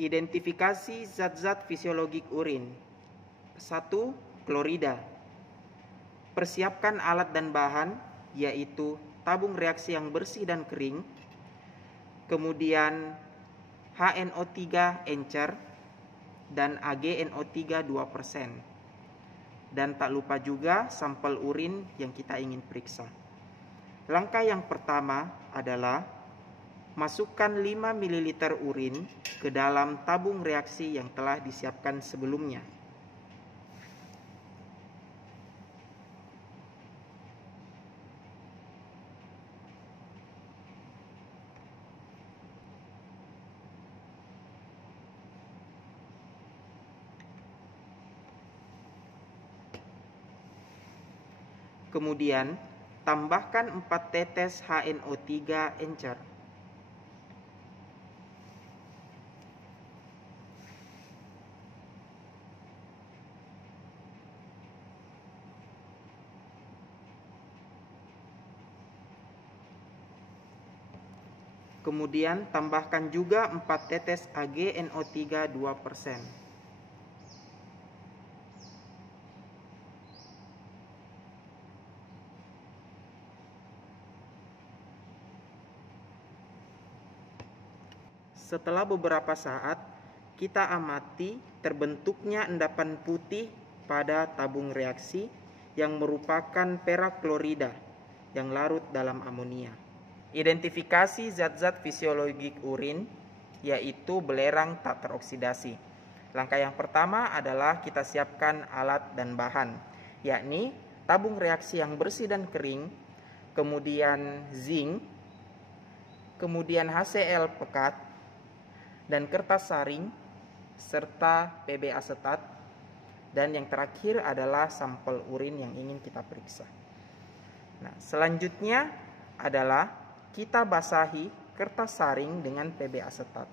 Identifikasi zat-zat fisiologik urin. 1. Klorida. Persiapkan alat dan bahan, yaitu tabung reaksi yang bersih dan kering, kemudian HNO3 encer dan AgNO3 2%. Dan tak lupa juga sampel urin yang kita ingin periksa. Langkah yang pertama adalah masukkan 5 ml urin ke dalam tabung reaksi yang telah disiapkan sebelumnya. Kemudian, tambahkan 4 tetes HNO3 encer. Kemudian, tambahkan juga 4 tetes AgNO3 2%. Setelah beberapa saat, kita amati terbentuknya endapan putih pada tabung reaksi yang merupakan perak klorida yang larut dalam amonia. Identifikasi zat-zat fisiologik urin, yaitu belerang tak teroksidasi. Langkah yang pertama adalah kita siapkan alat dan bahan, yakni tabung reaksi yang bersih dan kering, kemudian zinc, kemudian HCl pekat, dan kertas saring, serta PB asetat, dan yang terakhir adalah sampel urin yang ingin kita periksa. Nah, selanjutnya adalah kita basahi kertas saring dengan PB asetat.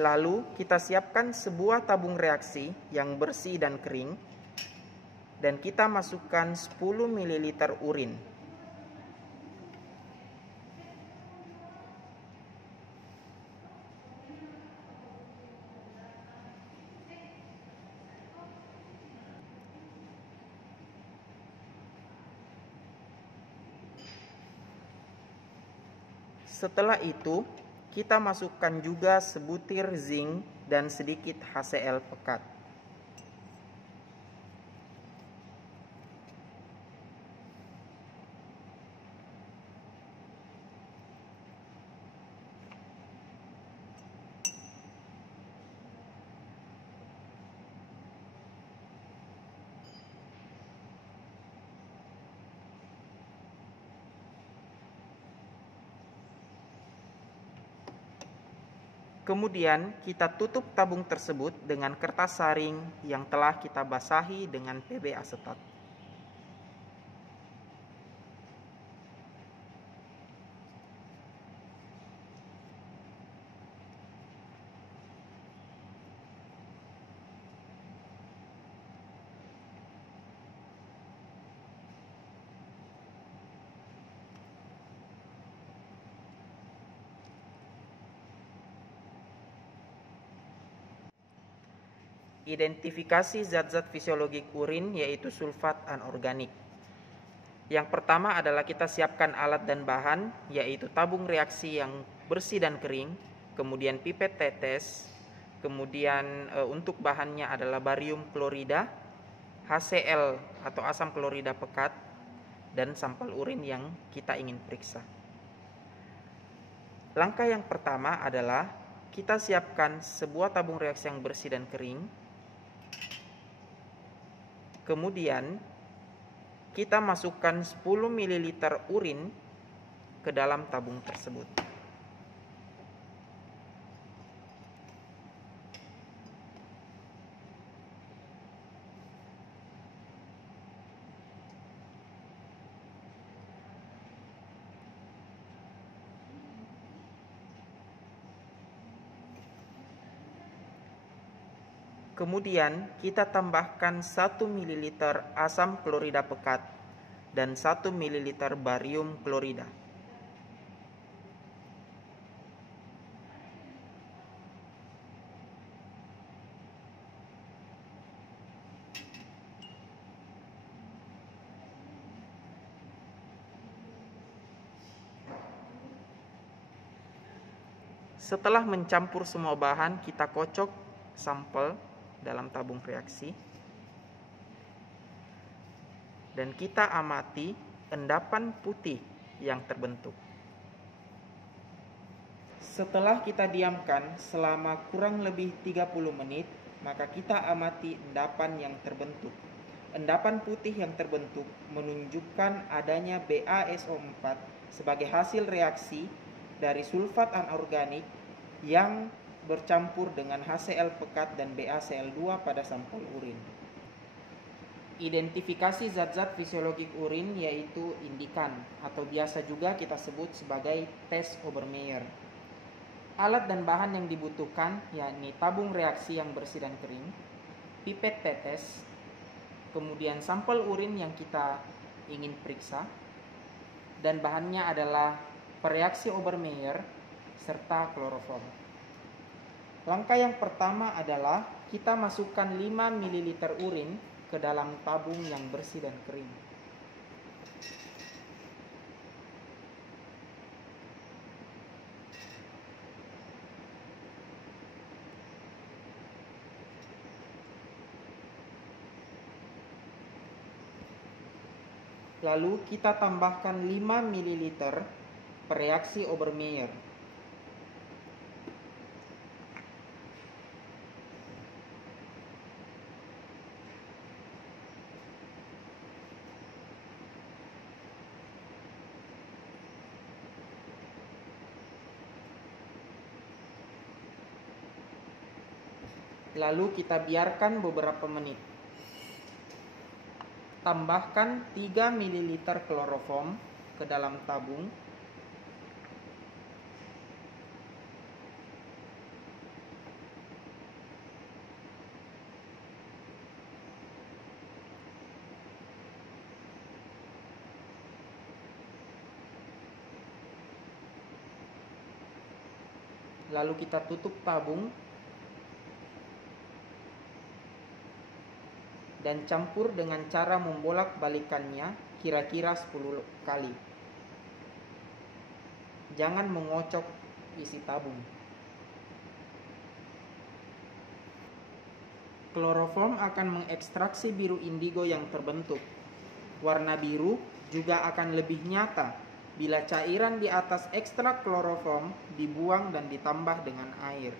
Lalu kita siapkan sebuah tabung reaksi yang bersih dan kering, dan kita masukkan 10 ml urin. Setelah itu, kita masukkan juga sebutir zinc dan sedikit HCl pekat. Kemudian kita tutup tabung tersebut dengan kertas saring yang telah kita basahi dengan PB asetat. Identifikasi zat-zat fisiologik urin, yaitu sulfat anorganik. Yang pertama adalah kita siapkan alat dan bahan, yaitu tabung reaksi yang bersih dan kering, kemudian pipet tetes, kemudian untuk bahannya adalah barium klorida, HCl atau asam klorida pekat, dan sampel urin yang kita ingin periksa. Langkah yang pertama adalah kita siapkan sebuah tabung reaksi yang bersih dan kering. Kemudian kita masukkan 10 ml urin ke dalam tabung tersebut. Kemudian kita tambahkan 1 ml asam klorida pekat dan 1 ml barium klorida. Setelah mencampur semua bahan, kita kocok sampel dalam tabung reaksi dan kita amati endapan putih yang terbentuk. Setelah kita diamkan selama kurang lebih 30 menit, maka kita amati endapan yang terbentuk. Endapan putih yang terbentuk menunjukkan adanya BaSO4 sebagai hasil reaksi dari sulfat anorganik yang bercampur dengan HCl pekat dan BaCl2 pada sampel urin. Identifikasi zat-zat fisiologik urin yaitu indikan atau biasa juga kita sebut sebagai tes Obermeyer. Alat dan bahan yang dibutuhkan yakni tabung reaksi yang bersih dan kering, pipet tetes, kemudian sampel urin yang kita ingin periksa, dan bahannya adalah pereaksi Obermeyer serta kloroform. Langkah yang pertama adalah kita masukkan 5 ml urin ke dalam tabung yang bersih dan kering. Lalu kita tambahkan 5 ml pereaksi Obermeyer. Lalu kita biarkan beberapa menit. Tambahkan 3 ml kloroform ke dalam tabung. Lalu kita tutup tabung dan campur dengan cara membolak-balikannya kira-kira 10 kali. Jangan mengocok isi tabung. Kloroform akan mengekstraksi biru indigo yang terbentuk. Warna biru juga akan lebih nyata bila cairan di atas ekstrak kloroform dibuang dan ditambah dengan air.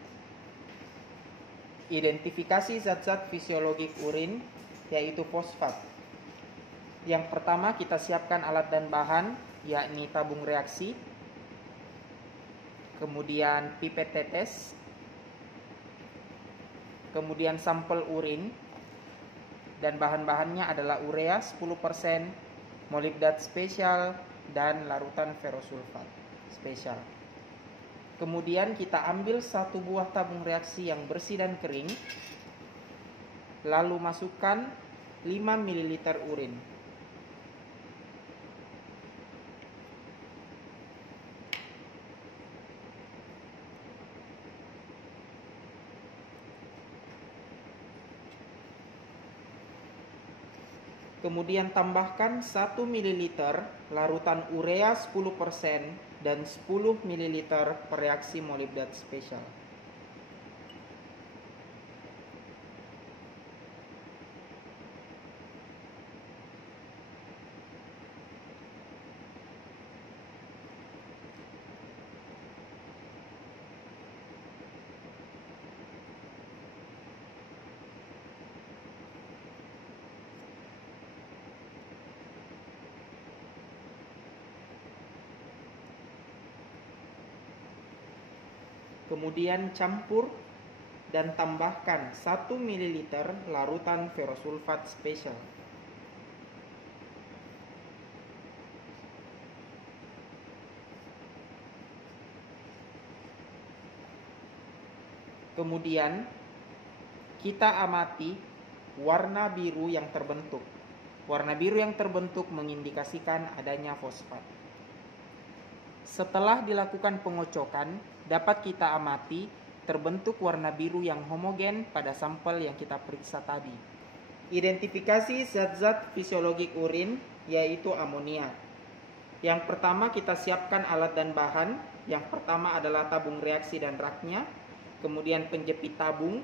Identifikasi zat-zat fisiologik urin yaitu fosfat. Yang pertama kita siapkan alat dan bahan yakni tabung reaksi, kemudian pipet tetes, kemudian sampel urin, dan bahan-bahannya adalah urea 10%, molibdat spesial, dan larutan ferrosulfat spesial. Kemudian kita ambil satu buah tabung reaksi yang bersih dan kering, lalu masukkan 5 ml urin. Kemudian tambahkan 1 ml larutan urea 10% dan 10 ml pereaksi molibdat spesial. Kemudian campur dan tambahkan 1 ml larutan ferrosulfat spesial. Kemudian kita amati warna biru yang terbentuk. Warna biru yang terbentuk mengindikasikan adanya fosfat. Setelah dilakukan pengocokan, dapat kita amati terbentuk warna biru yang homogen pada sampel yang kita periksa tadi. Identifikasi zat-zat fisiologik urin yaitu amonia. Yang pertama kita siapkan alat dan bahan. Yang pertama adalah tabung reaksi dan raknya, kemudian penjepit tabung,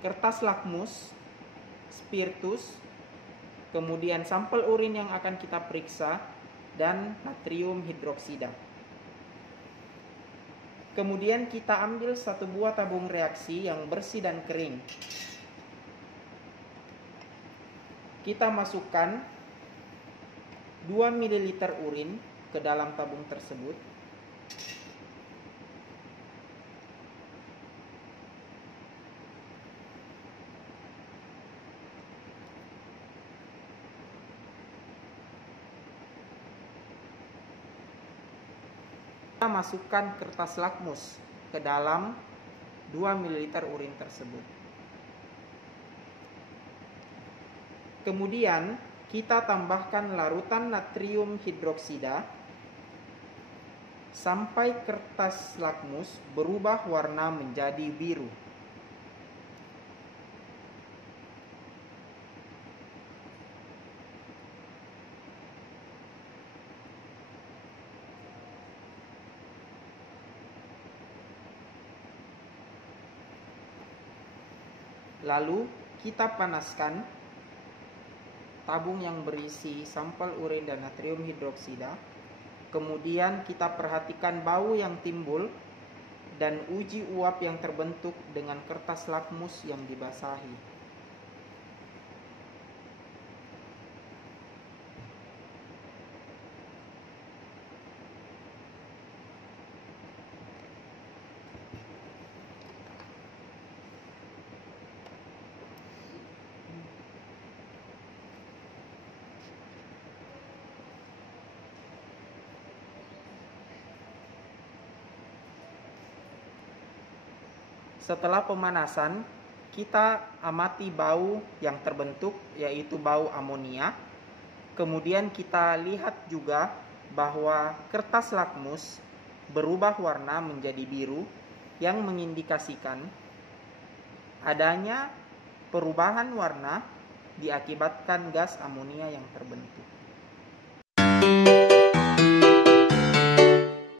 kertas lakmus, spiritus, kemudian sampel urin yang akan kita periksa, dan natrium hidroksida. Kemudian kita ambil satu buah tabung reaksi yang bersih dan kering. Kita masukkan 2 ml urin ke dalam tabung tersebut. Kita masukkan kertas lakmus ke dalam 2 ml urin tersebut. Kemudian kita tambahkan larutan natrium hidroksida sampai kertas lakmus berubah warna menjadi biru. Lalu kita panaskan tabung yang berisi sampel urin dan natrium hidroksida. Kemudian kita perhatikan bau yang timbul dan uji uap yang terbentuk dengan kertas lakmus yang dibasahi. Setelah pemanasan, kita amati bau yang terbentuk, yaitu bau amonia. Kemudian kita lihat juga bahwa kertas lakmus berubah warna menjadi biru, yang mengindikasikan adanya perubahan warna diakibatkan gas amonia yang terbentuk.